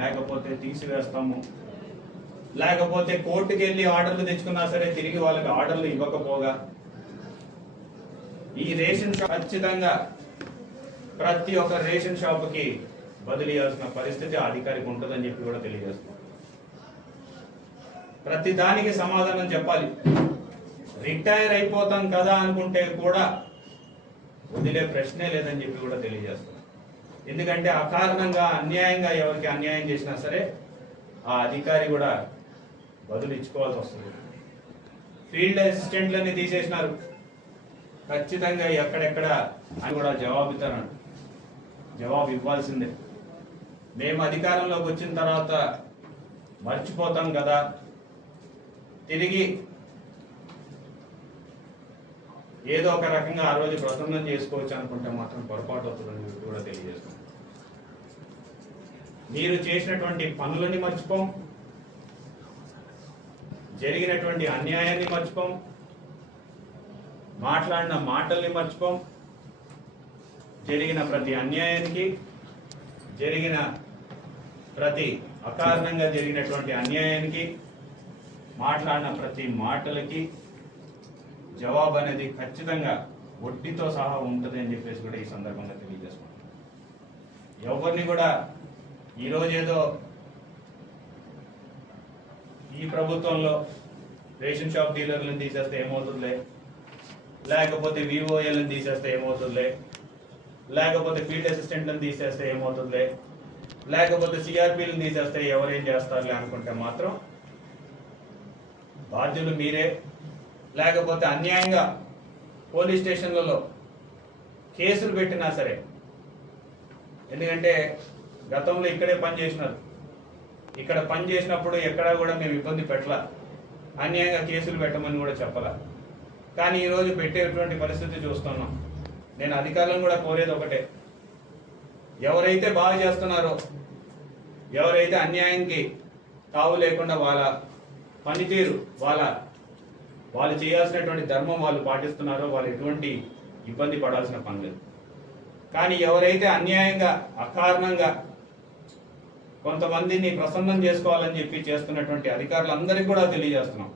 లేకపోతే తీసివేస్తాము, లేకపోతే కోర్టుకి వెళ్ళి ఆర్డర్లు తెచ్చుకున్నా సరే తిరిగి వాళ్ళకి ఆర్డర్లు ఇవ్వకపోగా ఈ రేషన్ షాప్ ఖచ్చితంగా ప్రతి ఒక్క రేషన్ షాపుకి బదిలీ చేయాల్సిన పరిస్థితి ఆ అధికారికి ఉంటుందని చెప్పి కూడా తెలియజేస్తున్నాం. ప్రతి దానికి సమాధానం చెప్పాలి. రిటైర్ అయిపోతాం కదా అనుకుంటే కూడా వదిలే ప్రశ్నే లేదని చెప్పి కూడా తెలియజేస్తున్నాం. ఎందుకంటే అకారణంగా అన్యాయంగా ఎవరికి అన్యాయం చేసినా సరే ఆ అధికారి కూడా బదులు ఇచ్చుకోవాల్సి వస్తుంది. ఫీల్డ్ అసిస్టెంట్లని తీసేసినారు, ఖచ్చితంగా ఎక్కడెక్కడ అని కూడా జవాబు ఇవ్వాల్సిందే. మేము అధికారంలోకి వచ్చిన తర్వాత మర్చిపోతాం కదా, తిరిగి ఏదో ఒక రకంగా ఆ రోజు ప్రసన్నం చేసుకోవచ్చు అనుకుంటే మాత్రం పొరపాటు అవుతుందని కూడా తెలియజేస్తాం. మీరు చేసినటువంటి పనులని మర్చిపోం, జరిగినటువంటి అన్యాయాన్ని మర్చిపోం, మాట్లాడిన మాటల్ని మర్చిపోం. జరిగిన ప్రతి అన్యాయానికి, జరిగిన ప్రతి అకారణంగా జరిగినటువంటి అన్యాయానికి, మాట్లాడిన ప్రతి మాటలకి జవాబు అనేది ఖచ్చితంగా వడ్డీతో సహా ఉంటుంది అని చెప్పేసి కూడా ఈ సందర్భంగా తెలియజేస్తున్నాం. ఎవరిని కూడా ఈరోజు ఏదో ఈ ప్రభుత్వంలో రేషన్ షాప్ డీలర్లను తీసేస్తే ఏమవుతుందిలే, లేకపోతే విఓఏలను తీసేస్తే ఏమవుతుందిలే, లేకపోతే ఫీల్డ్ అసిస్టెంట్లను తీసేస్తే ఏమవుతుందిలే, లేకపోతే సిఆర్పీలను తీసేస్తే ఎవరేం చేస్తారులే అనుకుంటే మాత్రం బాధ్యులు మీరే. లేకపోతే అన్యాయంగా పోలీస్ స్టేషన్లలో కేసులు పెట్టినా సరే, ఎందుకంటే గతంలో ఇక్కడే పనిచేసినారు, ఇక్కడ పని చేసినప్పుడు ఎక్కడా కూడా మేము ఇబ్బంది పెట్టలా, అన్యాయంగా కేసులు పెట్టమని కూడా చెప్పాల. కానీ ఈరోజు పెట్టేటువంటి పరిస్థితి చూస్తున్నాం. నేను అధికారులను కూడా కోరేది ఒకటే, ఎవరైతే బాగా చేస్తున్నారో, ఎవరైతే అన్యాయానికి తావు లేకుండా వాళ్ళ పనితీరు, వాళ్ళు చేయాల్సినటువంటి ధర్మం వాళ్ళు పాటిస్తున్నారో వాళ్ళు ఎటువంటి ఇబ్బంది పడాల్సిన పని లేదు. కానీ ఎవరైతే అన్యాయంగా అకారణంగా కొంతమందిని ప్రసన్నం చేసుకోవాలని చెప్పి చేస్తున్నటువంటి అధికారులందరికీ కూడా తెలియజేస్తున్నాం,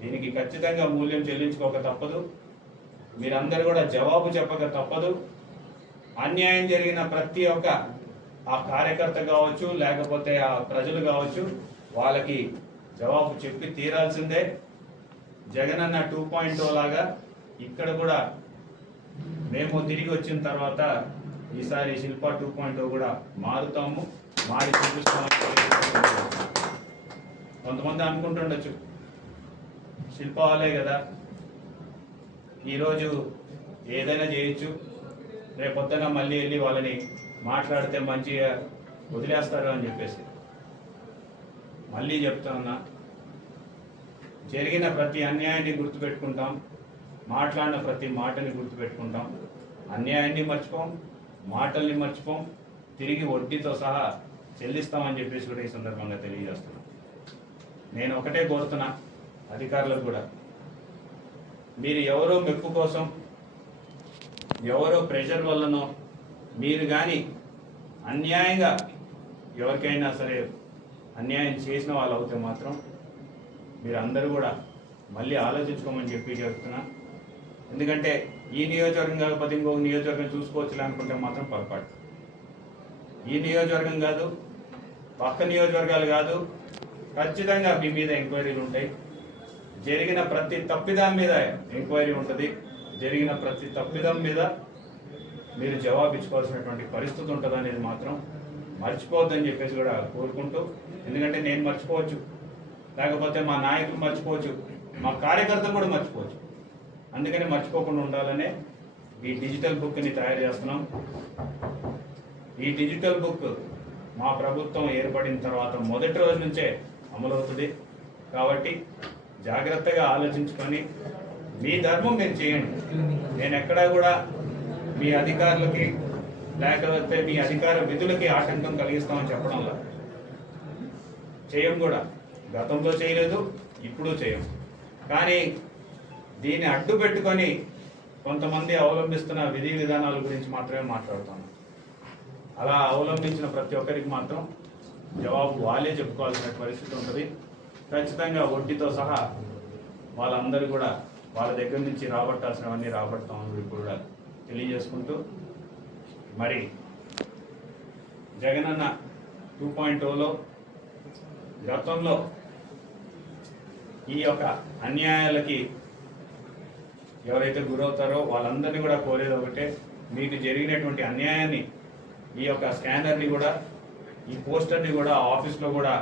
దీనికి ఖచ్చితంగా మూల్యం చెల్లించుకోక తప్పదు. మీరందరూ కూడా జవాబు చెప్పక తప్పదు. అన్యాయం జరిగిన ప్రతి ఒక్క ఆ కార్యకర్త కావచ్చు, లేకపోతే ఆ ప్రజలు కావచ్చు, వాళ్ళకి జవాబు చెప్పి తీరాల్సిందే. జగనన్న 2.0 లాగా ఇక్కడ కూడా మేము తిరిగి వచ్చిన తర్వాత ఈసారి శిల్ప 2.0 కూడా మారుతాము, మారి చూపిస్తాము. కొంతమంది అనుకుంటుండొచ్చు శిల్ప వాళ్ళే కదా, ఈరోజు ఏదైనా చేయొచ్చు, రేపొద్దున మళ్ళీ వెళ్ళి వాళ్ళని మాట్లాడితే మంచిగా వదిలేస్తారు అని చెప్పేసి. మళ్ళీ చెప్తున్నా, జరిగిన ప్రతి అన్యాయాన్ని గుర్తుపెట్టుకుంటాం, మాట్లాడిన ప్రతి మాటని గుర్తుపెట్టుకుంటాం. అన్యాయాన్ని మర్చిపోం, మాటల్ని మర్చిపోం, తిరిగి వడ్డీతో సహా చెల్లిస్తామని చెప్పేసి కూడా ఈ సందర్భంగా తెలియజేస్తున్నాం. నేను ఒకటే కోరుతున్నా అధికారులకు కూడా, మీరు ఎవరో మెప్పు కోసం, ఎవరో ప్రెషర్ వల్లనో మీరు కానీ అన్యాయంగా ఎవరికైనా సరే అన్యాయం చేసిన వాళ్ళు అవుతే మాత్రం మీరు అందరూ కూడా మళ్ళీ ఆలోచించుకోమని చెప్పి చెప్తున్నా. ఎందుకంటే ఈ నియోజకవర్గం కాకపోతే ఇంకొక నియోజకవర్గం చూసుకోవచ్చు అనుకుంటే మాత్రం పొరపాటు. ఈ నియోజకవర్గం కాదు, పక్క నియోజకవర్గాలు కాదు, ఖచ్చితంగా మీ మీద ఎంక్వైరీలు ఉంటాయి. జరిగిన ప్రతి తప్పిదం మీద ఎంక్వైరీ ఉంటుంది. జరిగిన ప్రతి తప్పిదం మీద మీరు జవాబిచ్చుకోవాల్సినటువంటి పరిస్థితి ఉంటుంది అనేది మాత్రం మర్చిపోవద్దని చెప్పేసి కూడా కోరుకుంటూ, ఎందుకంటే నేను మర్చిపోవచ్చు, లేకపోతే మా నాయకులు మర్చిపోవచ్చు, మా కార్యకర్తలు కూడా మర్చిపోవచ్చు. అందుకని మర్చిపోకుండా ఉండాలనే ఈ డిజిటల్ బుక్ని తయారు చేస్తున్నాం. ఈ డిజిటల్ బుక్ మా ప్రభుత్వం ఏర్పడిన తర్వాత మొదటి రోజు నుంచే అమలవుతుంది. కాబట్టి జాగ్రత్తగా ఆలోచించుకొని మీ ధర్మం మీరు చేయండి. నేను ఎక్కడా కూడా మీ అధికారులకి లేకపోతే మీ అధికార విధులకి ఆటంకం కలిగిస్తామని చెప్పడంలో చేయం కూడా, గతంలో చేయలేదు, ఇప్పుడు చేయం. కానీ దీన్ని అడ్డు పెట్టుకొని కొంతమంది అవలంబిస్తున్న విధి విధానాల గురించి మాత్రమే మాట్లాడుతాను. అలా అవలంబించిన ప్రతి ఒక్కరికి మాత్రం జవాబు వాళ్ళే చెప్పుకోవాల్సిన పరిస్థితి ఉంటుంది. ఖచ్చితంగా వడ్డీతో సహా వాళ్ళందరూ కూడా వాళ్ళ దగ్గర నుంచి రాబట్టాల్సినవన్నీ రాబడతామని కూడా తెలియజేసుకుంటూ, మరి జగనన్న 2.0లో గతంలో ఈ యొక్క అన్యాయాలకి ఎవరైతే గురవుతారో వాళ్ళందరినీ కూడా కోరేది ఒకటే, మీకు జరిగినటువంటి అన్యాయాన్ని ఈ యొక్క స్కానర్ని కూడా, ఈ పోస్టర్ని కూడా ఆఫీస్లో కూడా,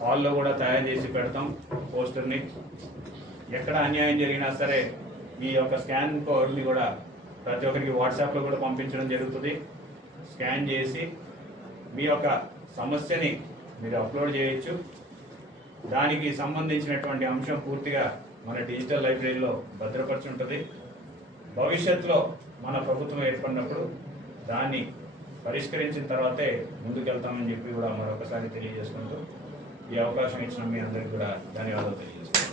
హాల్లో కూడా తయారు చేసి పెడతాం. పోస్టర్ని ఎక్కడ అన్యాయం జరిగినా సరే ఈ యొక్క స్కాన్ కోడ్ని కూడా ప్రతి ఒక్కరికి వాట్సాప్లో కూడా పంపించడం జరుగుతుంది. స్కాన్ చేసి మీ యొక్క సమస్యని మీరు అప్లోడ్ చేయొచ్చు. దానికి సంబంధించినటువంటి అంశం పూర్తిగా మన డిజిటల్ లైబ్రరీలో భద్రపరిచి ఉంటుంది. భవిష్యత్తులో మన ప్రభుత్వం ఏర్పడినప్పుడు దాన్ని పరిష్కరించిన తర్వాతే ముందుకెళ్తామని చెప్పి కూడా మరొకసారి తెలియజేసుకుంటూ ఈ అవకాశం ఇచ్చిన మీ అందరికీ కూడా ధన్యవాదాలు తెలియజేస్తున్నాను.